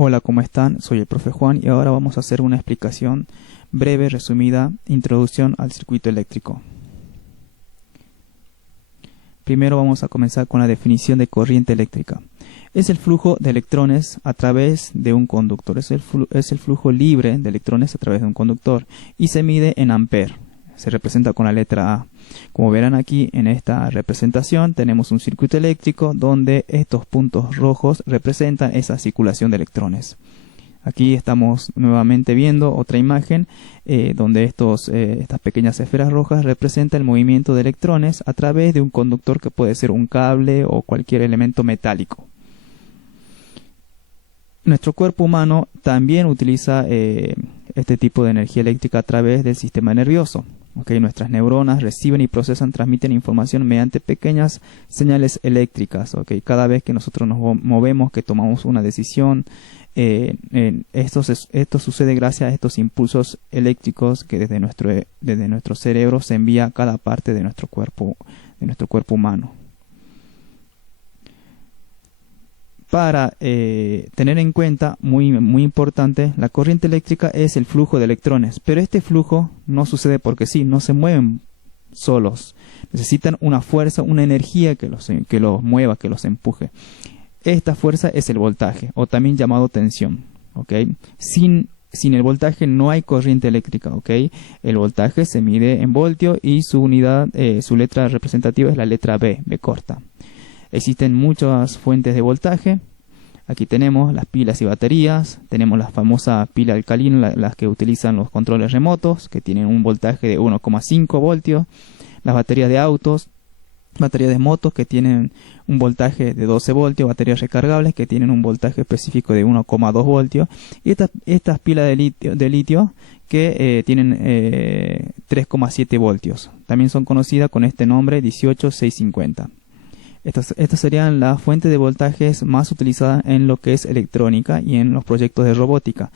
Hola, ¿cómo están? Soy el profe Juan y ahora vamos a hacer una explicación breve, resumida, introducción al circuito eléctrico. Primero vamos a comenzar con la definición de corriente eléctrica. Es el flujo de electrones a través de un conductor. Es el flujo libre de electrones a través de un conductor y se mide en amperes. Se representa con la letra A. Como verán aquí en esta representación tenemos un circuito eléctrico donde estos puntos rojos representan esa circulación de electrones. Aquí estamos nuevamente viendo otra imagen donde estas pequeñas esferas rojas representan el movimiento de electrones a través de un conductor que puede ser un cable o cualquier elemento metálico. Nuestro cuerpo humano también utiliza este tipo de energía eléctrica a través del sistema nervioso. Nuestras neuronas reciben y procesan, transmiten información mediante pequeñas señales eléctricas. Cada vez que nosotros nos movemos, que tomamos una decisión, esto sucede gracias a estos impulsos eléctricos que desde nuestro cerebro se envía a cada parte de nuestro cuerpo humano. Para tener en cuenta, muy importante, la corriente eléctrica es el flujo de electrones, pero este flujo no sucede porque sí, no se mueven solos, necesitan una fuerza, una energía que los mueva, que los empuje. Esta fuerza es el voltaje, o también llamado tensión. Sin el voltaje no hay corriente eléctrica. El voltaje se mide en voltio y su unidad, su letra representativa es la letra B, B corta. Existen muchas fuentes de voltaje. Aquí tenemos las pilas y baterías. Tenemos la famosa pila alcalina, las que utilizan los controles remotos, que tienen un voltaje de 1,5 voltios. Las baterías de autos, baterías de motos, que tienen un voltaje de 12 voltios. Baterías recargables, que tienen un voltaje específico de 1,2 voltios. Y estas pilas de litio que tienen 3,7 voltios. También son conocidas con este nombre 18650. Estas serían las fuentes de voltajes más utilizadas en lo que es electrónica y en los proyectos de robótica.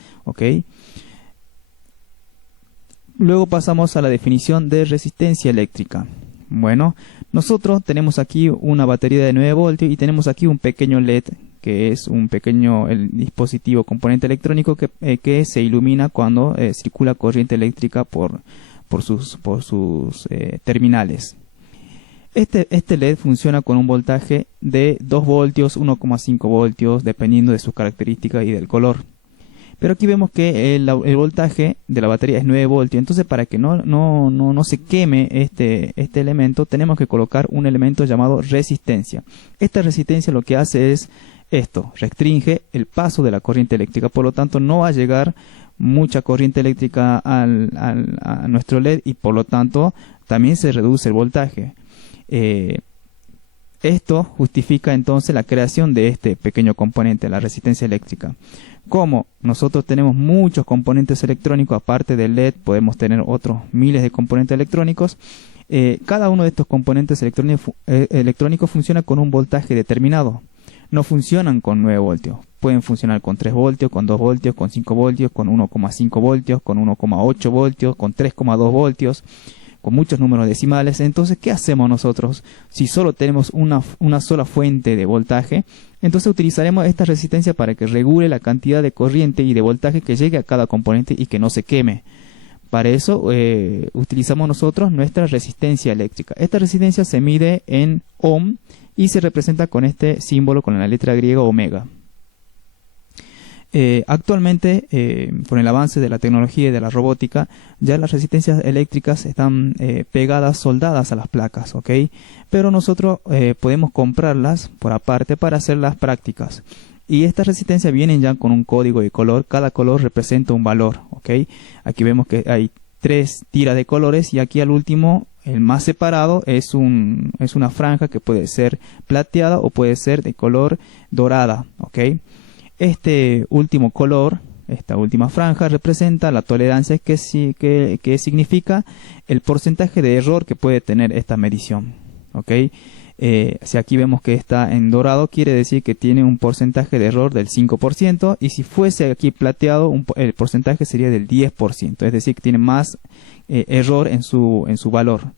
Luego pasamos a la definición de resistencia eléctrica. Bueno, nosotros tenemos aquí una batería de 9 voltios y tenemos aquí un pequeño LED, que es un pequeño dispositivo componente electrónico que se ilumina cuando circula corriente eléctrica por sus terminales. Este LED funciona con un voltaje de 2 voltios, 1,5 voltios, dependiendo de sus características y del color. Pero aquí vemos que el voltaje de la batería es 9 voltios. Entonces, para que no se queme este elemento, tenemos que colocar un elemento llamado resistencia. Esta resistencia lo que hace es esto: restringe el paso de la corriente eléctrica. Por lo tanto, no va a llegar mucha corriente eléctrica a nuestro LED y por lo tanto también se reduce el voltaje. Esto justifica entonces la creación de este pequeño componente, la resistencia eléctrica. Como nosotros tenemos muchos componentes electrónicos, aparte del LED podemos tener otros miles de componentes electrónicos. Cada uno de estos componentes electrónicos funciona con un voltaje determinado. No funcionan con 9 voltios. Pueden funcionar con 3 voltios, con 2 voltios, con 5 voltios, con 1,5 voltios, con 1,8 voltios, con 3,2 voltios. Con muchos números decimales. Entonces, ¿qué hacemos nosotros? Si solo tenemos una sola fuente de voltaje, entonces utilizaremos esta resistencia para que regule la cantidad de corriente y de voltaje que llegue a cada componente y que no se queme. Para eso utilizamos nosotros nuestra resistencia eléctrica. Esta resistencia se mide en ohm y se representa con este símbolo, con la letra griega omega. Actualmente, con el avance de la tecnología y de la robótica, ya las resistencias eléctricas están pegadas, soldadas a las placas, pero nosotros podemos comprarlas por aparte para hacer las prácticas. Y estas resistencias vienen ya con un código de color. Cada color representa un valor, Aquí vemos que hay 3 tiras de colores y aquí al último, el más separado, es una franja que puede ser plateada o puede ser de color dorada, Este último color, esta última franja, representa la tolerancia que significa el porcentaje de error que puede tener esta medición. Si aquí vemos que está en dorado, quiere decir que tiene un porcentaje de error del 5%, y si fuese aquí plateado, el porcentaje sería del 10%, es decir, que tiene más error en su valor.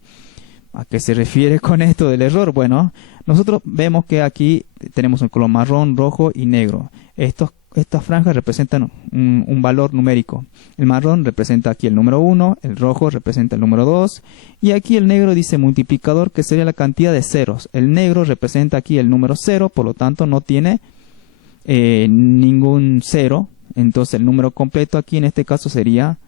¿A qué se refiere con esto del error? Bueno, nosotros vemos que aquí tenemos un color marrón, rojo y negro. Estos estas franjas representan un valor numérico. El marrón representa aquí el número 1, el rojo representa el número 2 y aquí el negro dice multiplicador, que sería la cantidad de ceros. El negro representa aquí el número 0, por lo tanto no tiene ningún 0. Entonces el número completo aquí en este caso sería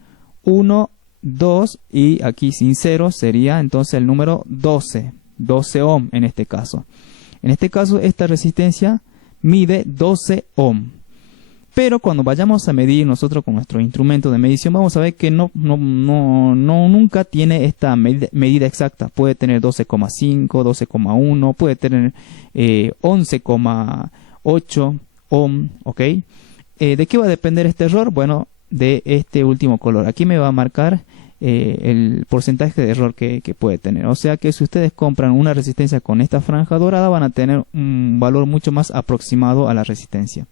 1, 2 y aquí sin 0 sería entonces el número 12 ohm en este caso. En este caso esta resistencia mide 12 ohm. Pero cuando vayamos a medir nosotros con nuestro instrumento de medición, vamos a ver que nunca tiene esta medida exacta. Puede tener 12,5, 12,1, puede tener 11,8 ohm, ¿ok? ¿De qué va a depender este error? Bueno, de este último color. Aquí me va a marcar el porcentaje de error que puede tener. O sea que si ustedes compran una resistencia con esta franja dorada, van a tener un valor mucho más aproximado a la resistencia.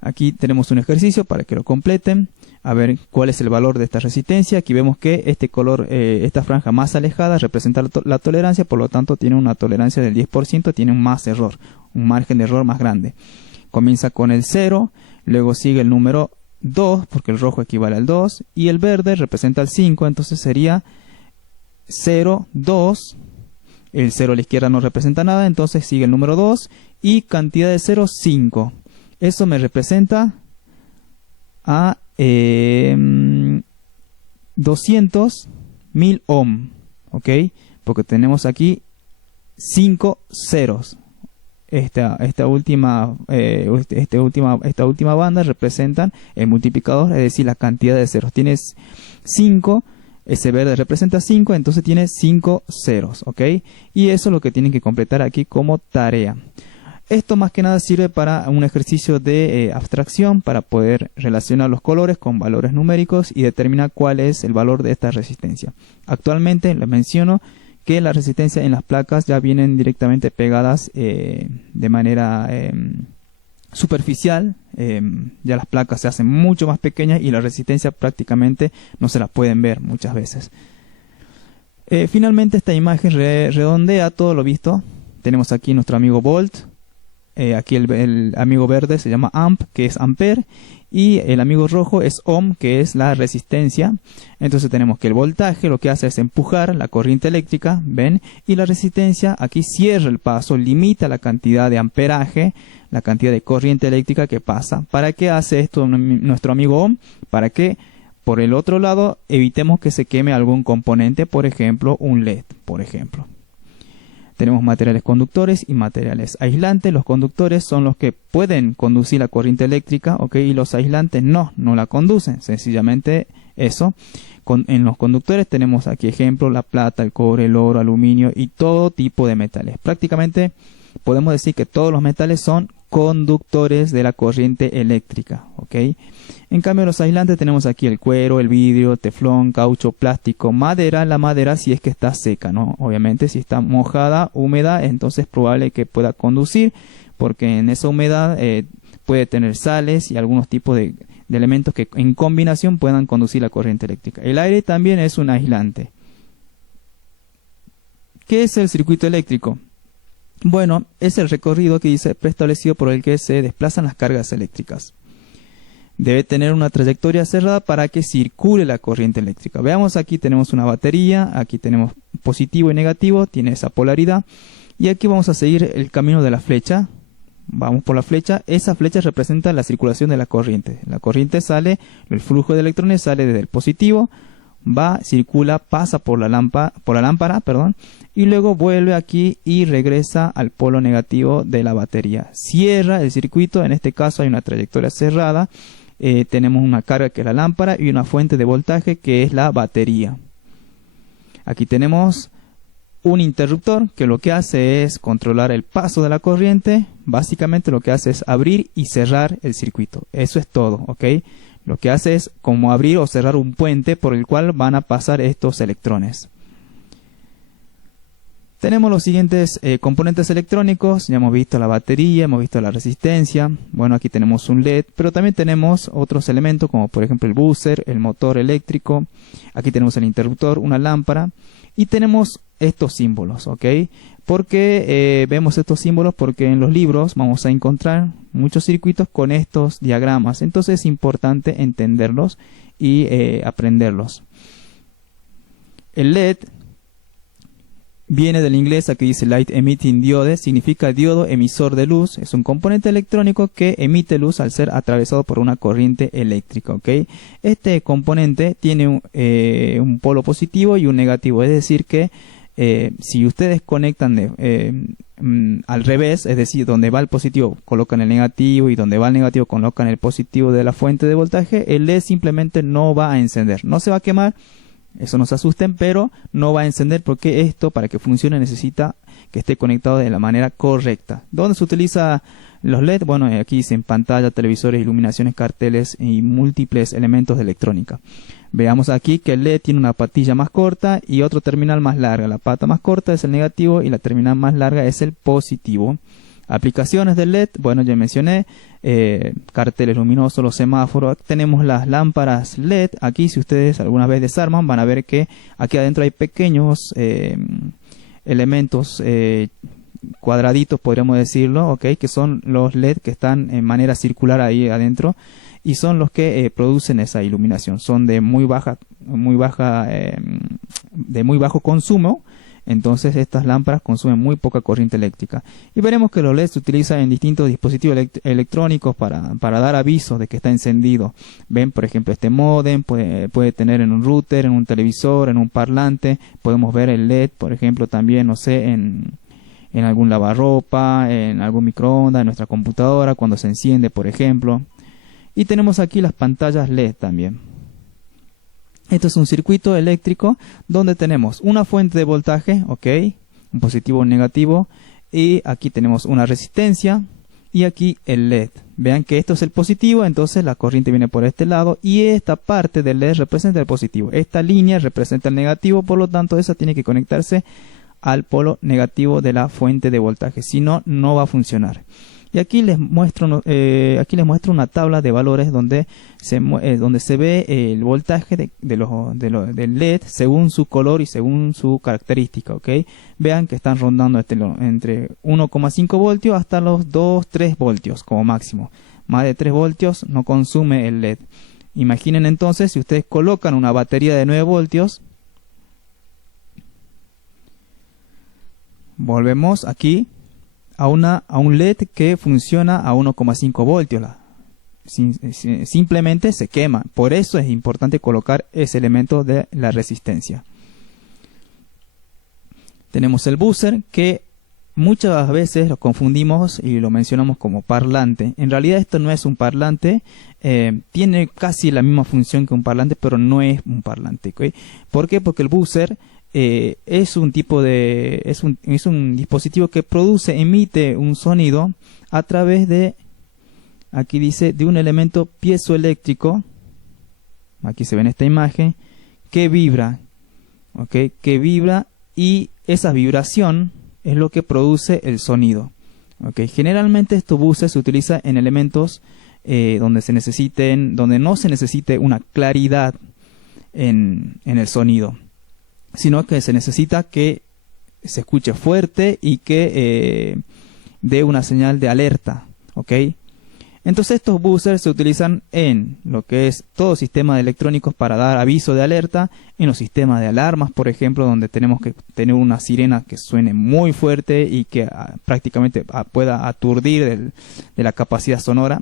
Aquí tenemos un ejercicio para que lo completen, a ver cuál es el valor de esta resistencia. Aquí vemos que este color, esta franja más alejada representa la tolerancia, por lo tanto tiene una tolerancia del 10%, tiene un más error, un margen de error más grande. Comienza con el 0, luego sigue el número 2, porque el rojo equivale al 2, y el verde representa el 5, entonces sería 0, 2, el 0 a la izquierda no representa nada, entonces sigue el número 2, y cantidad de 0, 5. Eso me representa a 200.000 ohm, ¿ok? Porque tenemos aquí 5 ceros. Esta última banda representan el multiplicador, es decir, la cantidad de ceros. Tienes 5, ese verde representa 5, entonces tiene 5 ceros, ¿ok? Y eso es lo que tienen que completar aquí como tarea. Esto más que nada sirve para un ejercicio de abstracción, para poder relacionar los colores con valores numéricos y determinar cuál es el valor de esta resistencia. Actualmente les menciono que la resistencia en las placas ya vienen directamente pegadas de manera superficial. Ya las placas se hacen mucho más pequeñas y la resistencia prácticamente no se la pueden ver muchas veces. Finalmente esta imagen redondea todo lo visto. Tenemos aquí nuestro amigo volt. Aquí el amigo verde se llama amp, que es ampere, y el amigo rojo es ohm, que es la resistencia. Entonces tenemos que el voltaje lo que hace es empujar la corriente eléctrica, ¿ven? Y la resistencia aquí cierra el paso, limita la cantidad de amperaje, la cantidad de corriente eléctrica que pasa. ¿Para qué hace esto nuestro amigo ohm? Para que por el otro lado evitemos que se queme algún componente, por ejemplo un LED, por ejemplo. Tenemos materiales conductores y materiales aislantes. Los conductores son los que pueden conducir la corriente eléctrica, ¿ok? Y los aislantes no la conducen. Sencillamente eso. En los conductores tenemos aquí ejemplo la plata, el cobre, el oro, aluminio y todo tipo de metales. Prácticamente podemos decir que todos los metales son conductores de la corriente eléctrica, ¿ok? En cambio los aislantes tenemos aquí el cuero, el vidrio, teflón, caucho, plástico, madera. La madera si es que está seca, ¿no? Obviamente si está mojada, húmeda, entonces es probable que pueda conducir, porque en esa humedad puede tener sales y algunos tipos de elementos que en combinación puedan conducir la corriente eléctrica. El aire también es un aislante. ¿Qué es el circuito eléctrico? Bueno, es el recorrido que dice preestablecido por el que se desplazan las cargas eléctricas. Debe tener una trayectoria cerrada para que circule la corriente eléctrica. Veamos, aquí tenemos una batería, aquí tenemos positivo y negativo, tiene esa polaridad. Y aquí vamos a seguir el camino de la flecha. Vamos por la flecha, esa flecha representa la circulación de la corriente. La corriente sale, el flujo de electrones sale desde el positivo, va, circula, pasa por la lámpara, y luego vuelve aquí y regresa al polo negativo de la batería. Cierra el circuito, en este caso hay una trayectoria cerrada, tenemos una carga que es la lámpara y una fuente de voltaje que es la batería. Aquí tenemos un interruptor que lo que hace es controlar el paso de la corriente. Básicamente lo que hace es abrir y cerrar el circuito. Eso es todo, ¿ok? Lo que hace es como abrir o cerrar un puente por el cual van a pasar estos electrones. Tenemos los siguientes componentes electrónicos. Ya hemos visto la batería, hemos visto la resistencia. Bueno, aquí tenemos un LED, pero también tenemos otros elementos como por ejemplo el buzzer, el motor eléctrico. Aquí tenemos el interruptor, una lámpara. Y tenemos estos símbolos, ¿ok? ¿Por qué vemos estos símbolos? Porque en los libros vamos a encontrar muchos circuitos con estos diagramas. Entonces es importante entenderlos y aprenderlos. El LED viene del inglés, aquí dice Light Emitting Diode, significa diodo emisor de luz. Es un componente electrónico que emite luz al ser atravesado por una corriente eléctrica. ¿Okay? Este componente tiene un polo positivo y un negativo, es decir que si ustedes conectan al revés, es decir, donde va el positivo colocan el negativo y donde va el negativo colocan el positivo de la fuente de voltaje, el LED simplemente no va a encender, no se va a quemar. Eso no se asusten, pero no va a encender porque esto, para que funcione, necesita que esté conectado de la manera correcta. ¿Dónde se utiliza los LED? Bueno, aquí dicen pantalla, televisores, iluminaciones, carteles y múltiples elementos de electrónica. Veamos aquí que el LED tiene una patilla más corta y otro terminal más larga. La pata más corta es el negativo y la terminal más larga es el positivo. Aplicaciones del LED, bueno, ya mencioné, carteles luminosos, los semáforos. Tenemos las lámparas LED. Aquí, si ustedes alguna vez desarman, van a ver que aquí adentro hay pequeños elementos cuadraditos, podríamos decirlo, ¿okay? Que son los LED que están en manera circular ahí adentro y son los que producen esa iluminación. Son de muy bajo consumo. Entonces estas lámparas consumen muy poca corriente eléctrica. Y veremos que los LED se utilizan en distintos dispositivos electrónicos para dar avisos de que está encendido. Ven, por ejemplo, este módem puede tener en un router, en un televisor, en un parlante. Podemos ver el LED, por ejemplo, también, no sé, en algún lavarropa, en algún microondas, en nuestra computadora, cuando se enciende, por ejemplo. Y tenemos aquí las pantallas LED también. Esto es un circuito eléctrico donde tenemos una fuente de voltaje, ¿ok? Un positivo, un negativo. Y aquí tenemos una resistencia y aquí el LED. Vean que esto es el positivo, entonces la corriente viene por este lado y esta parte del LED representa el positivo. Esta línea representa el negativo, por lo tanto esa tiene que conectarse al polo negativo de la fuente de voltaje. Si no, no va a funcionar. Y aquí les muestro una tabla de valores donde se ve el voltaje del LED según su color y según su característica. ¿Okay? Vean que están rondando entre 1,5 voltios hasta los 2-3 voltios como máximo. Más de 3 voltios no consume el LED. Imaginen entonces si ustedes colocan una batería de 9 voltios. Volvemos aquí a un LED que funciona a 1,5 voltios. Simplemente se quema. Por eso es importante colocar ese elemento de la resistencia. Tenemos el buzzer, que muchas veces lo confundimos y lo mencionamos como parlante. En realidad esto no es un parlante. Tiene casi la misma función que un parlante, pero no es un parlante. ¿Okay? ¿Por qué? Porque el buzzer es un dispositivo que emite un sonido a través de, aquí dice, de un elemento piezoeléctrico. Aquí se ve en esta imagen que vibra, ¿okay? Que vibra, y esa vibración es lo que produce el sonido. ¿Okay? Generalmente estos buses se utilizan en elementos donde no se necesite una claridad en el sonido, sino que se necesita que se escuche fuerte y que dé una señal de alerta. ¿Ok? Entonces estos buzzers se utilizan en lo que es todo sistema de electrónicos para dar aviso de alerta, en los sistemas de alarmas, por ejemplo, donde tenemos que tener una sirena que suene muy fuerte y que prácticamente pueda aturdir de la capacidad sonora.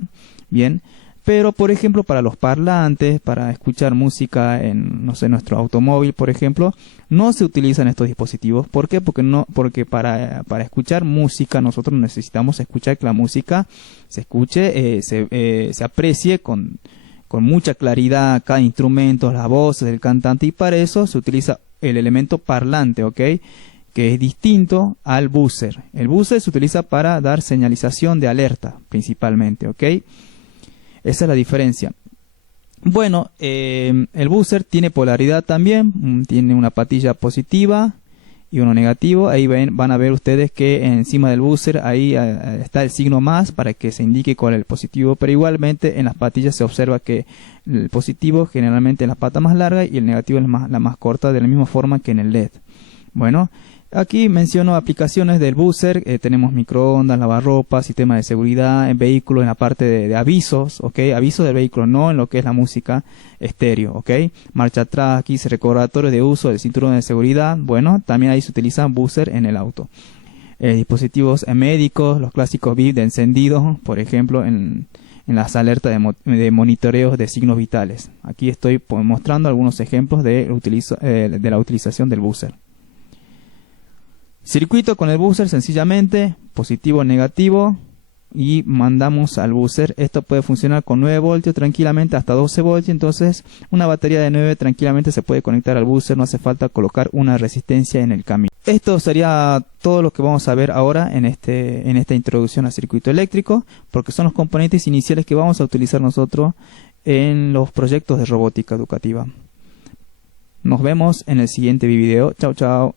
Bien. Pero, por ejemplo, para los parlantes, para escuchar música en, no sé, nuestro automóvil, por ejemplo, no se utilizan estos dispositivos. ¿Por qué? Porque para escuchar música nosotros necesitamos escuchar que la música se escuche, se aprecie con mucha claridad cada instrumento, las voces del cantante, y para eso se utiliza el elemento parlante, ¿ok? Que es distinto al buzzer. El buzzer se utiliza para dar señalización de alerta, principalmente, ¿ok? Esa es la diferencia. Bueno, el buzzer tiene polaridad también, tiene una patilla positiva y uno negativo. Ahí van a ver ustedes que encima del buzzer ahí está el signo más para que se indique cuál es el positivo, pero igualmente en las patillas se observa que el positivo generalmente es la pata más larga y el negativo es la más corta, de la misma forma que en el LED. Bueno, Aquí menciono aplicaciones del buzzer. Tenemos microondas, lavarropas, sistema de seguridad, en vehículo, en la parte de avisos, ¿ok? Avisos del vehículo, no en lo que es la música estéreo, ¿ok? Marcha atrás, aquí recordatorios de uso del cinturón de seguridad. Bueno, también ahí se utilizan buzzer en el auto. Dispositivos médicos, los clásicos bip de encendido, por ejemplo, en las alertas de monitoreos de signos vitales. Aquí estoy mostrando algunos ejemplos de la utilización del buzzer. Circuito con el buzzer, sencillamente positivo, negativo, y mandamos al buzzer. Esto puede funcionar con 9 voltios tranquilamente hasta 12 voltios. Entonces una batería de 9 tranquilamente se puede conectar al buzzer, no hace falta colocar una resistencia en el camino. Esto sería todo lo que vamos a ver ahora en esta introducción al circuito eléctrico, porque son los componentes iniciales que vamos a utilizar nosotros en los proyectos de robótica educativa. Nos vemos en el siguiente video. Chao, chao.